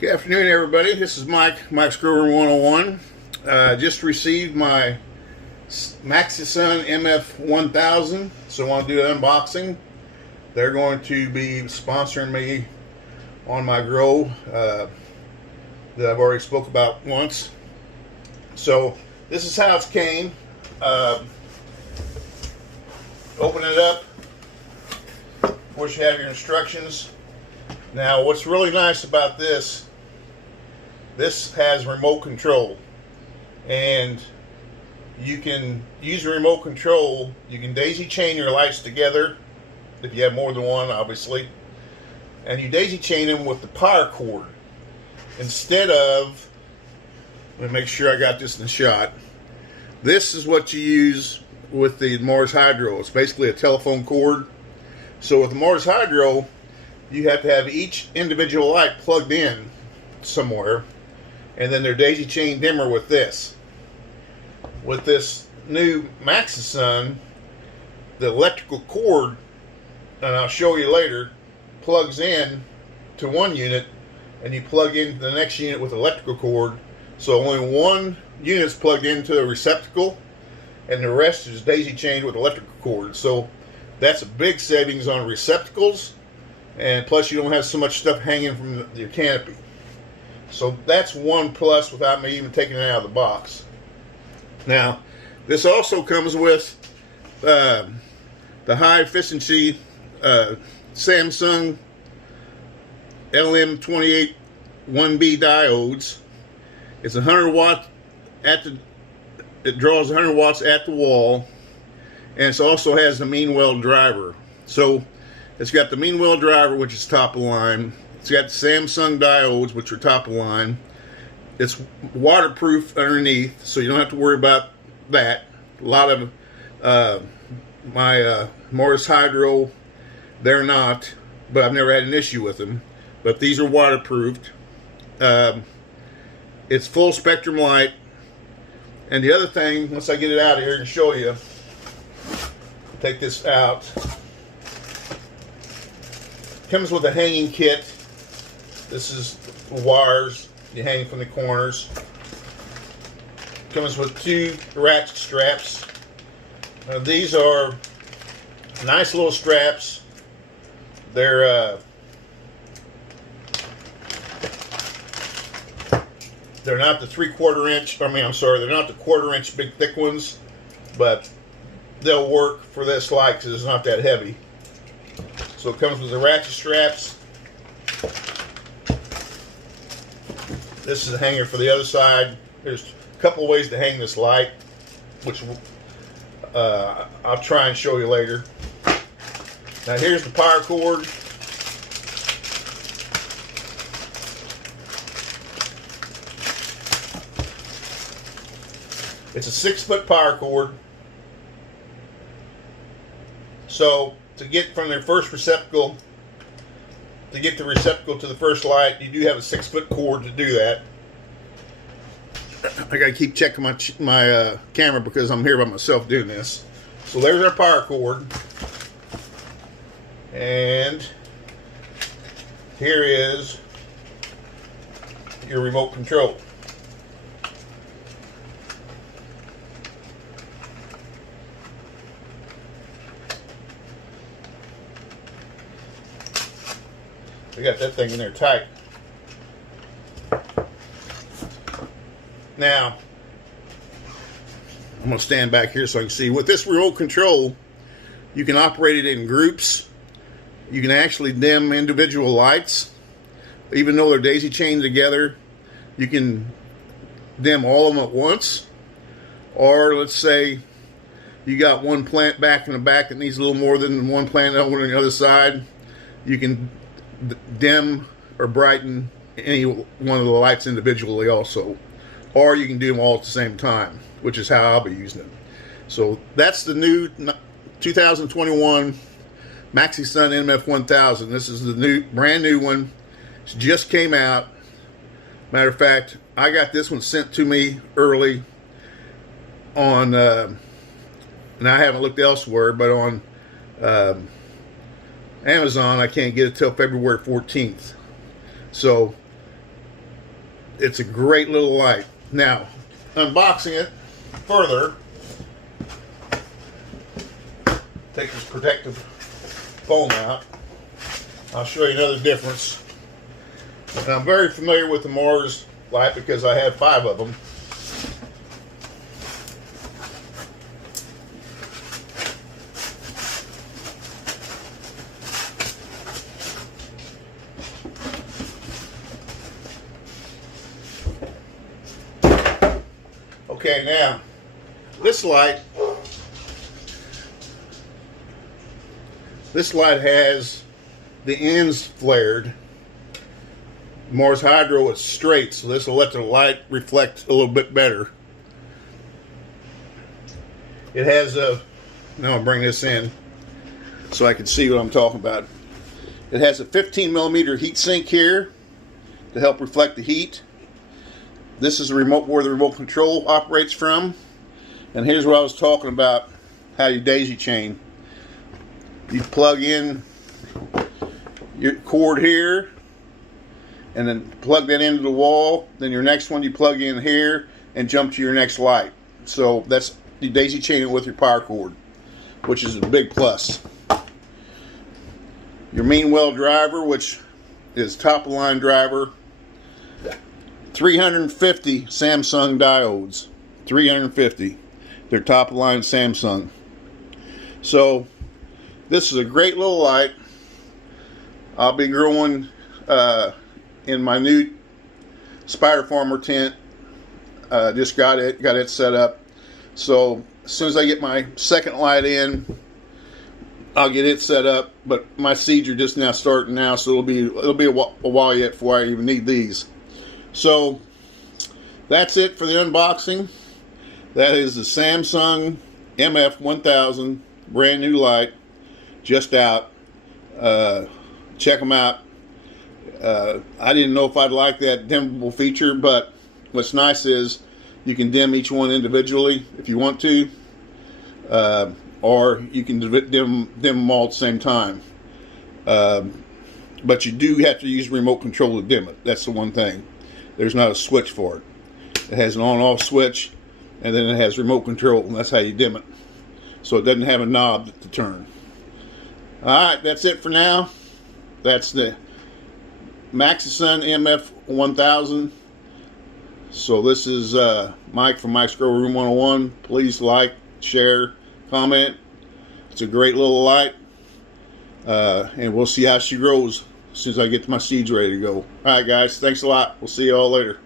Good afternoon, everybody. This is Mike's Grower 101. Just received my Maxsisun Mf 1000, so I want to do an unboxing. They're going to be sponsoring me on my grow that I've already spoke about once. So this is how it came. Open it up. Of course, you have your instructions. Now, what's really nice about this has remote control, and you can use the remote control. You can daisy chain your lights together if you have more than one, obviously, and you daisy chain them with the power cord instead of, let me make sure I got this in the shot. This is what you use with the Mars Hydro. It's basically a telephone cord. So with the Mars Hydro, you have to have each individual light plugged in somewhere, and then they're daisy chain dimmer with this. With this new Maxsisun, the electrical cord, and I'll show you later, plugs in to one unit, and you plug into the next unit with electrical cord. So only one unit's plugged into a receptacle, and the rest is daisy chained with electrical cord. So that's a big savings on receptacles, and plus you don't have so much stuff hanging from your canopy. So that's one plus without me even taking it out of the box. Now, this also comes with the high efficiency Samsung LM28 1B diodes. It's 100 watt it draws 100 watts at the wall, and it also has the mean well driver. So it's got the mean well driver, which is top of the line. It's got the Samsung diodes, which are top of the line. It's waterproof underneath, so you don't have to worry about that. A lot of my Mars Hydro, they're not, but I've never had an issue with them. But these are waterproofed. It's full spectrum light. And the other thing, once I get it out of here and show you, take this out. Comes with a hanging kit. This is wires you hang from the corners. Comes with two ratchet straps. These are nice little straps. They're not the 3/4 inch. I'm sorry, they're not the 1/4 inch big thick ones, but they'll work for this light because it's not that heavy. So it comes with the ratchet straps. This is a hanger for the other side. There's a couple of ways to hang this light, which I'll try and show you later. Now here's the power cord. It's a 6-foot power cord. So to get from their first receptacle, to get the receptacle to the first light, you do have a 6-foot cord to do that. I gotta keep checking my camera because I'm here by myself doing this. So there's our power cord, and here is your remote control. We got that thing in there tight. Now, I'm going to stand back here so I can see. With this remote control, you can operate it in groups. You can actually dim individual lights. Even though they're daisy chained together, you can dim all of them at once. Or let's say you got one plant back in the back that needs a little more than one plant over on the other side. You can dim or brighten any one of the lights individually also, or you can do them all at the same time, which is how I'll be using it. So that's the new 2021 Maxsisun Mf 1000. This is the brand new one. It just came out. Matter of fact, I got this one sent to me early on, and I haven't looked elsewhere, but on Amazon, I can't get it till February 14th. So it's a great little light. Now, unboxing it further, take this protective foam out. I'll show you another difference. And I'm very familiar with the Mars light because I have 5 of them. Okay, now this light has the ends flared. Mars Hydro is straight, so this will let the light reflect a little bit better. It has a, now I'll bring this in so I can see what I'm talking about. It has a 15mm heat sink here to help reflect the heat. This is the remote where the remote control operates from. And here's what I was talking about, how you daisy chain. You plug in your cord here, and then plug that into the wall. Then your next one you plug in here and jump to your next light. So that's the daisy chain it with your power cord, which is a big plus. Your main well driver, which is top of line driver, 350 Samsung diodes. 350. They're top of line Samsung. So this is a great little light. I'll be growing in my new spider farmer tent. Just got it set up. So as soon as I get my second light in, I'll get it set up. But my seeds are just now starting now, so it'll be a while yet before I even need these. So that's it for the unboxing. That is the Maxsisun Mf 1000 brand new light, just out. Check them out. I didn't know if I'd like that dimmable feature, but what's nice is you can dim each one individually if you want to, or you can dim them all at the same time. But you do have to use remote control to dim it. That's the one thing. There's not a switch for it. It has an on-off switch, and then it has remote control, and that's how you dim it. So it doesn't have a knob to turn. Alright, that's it for now. That's the Maxsisun Mf 1000. So this is Mike from Mike's Grow Room 101. Please like, share, comment. It's a great little light. And we'll see how she grows as soon as I get my seeds ready to go. Alright guys, thanks a lot. We'll see you all later.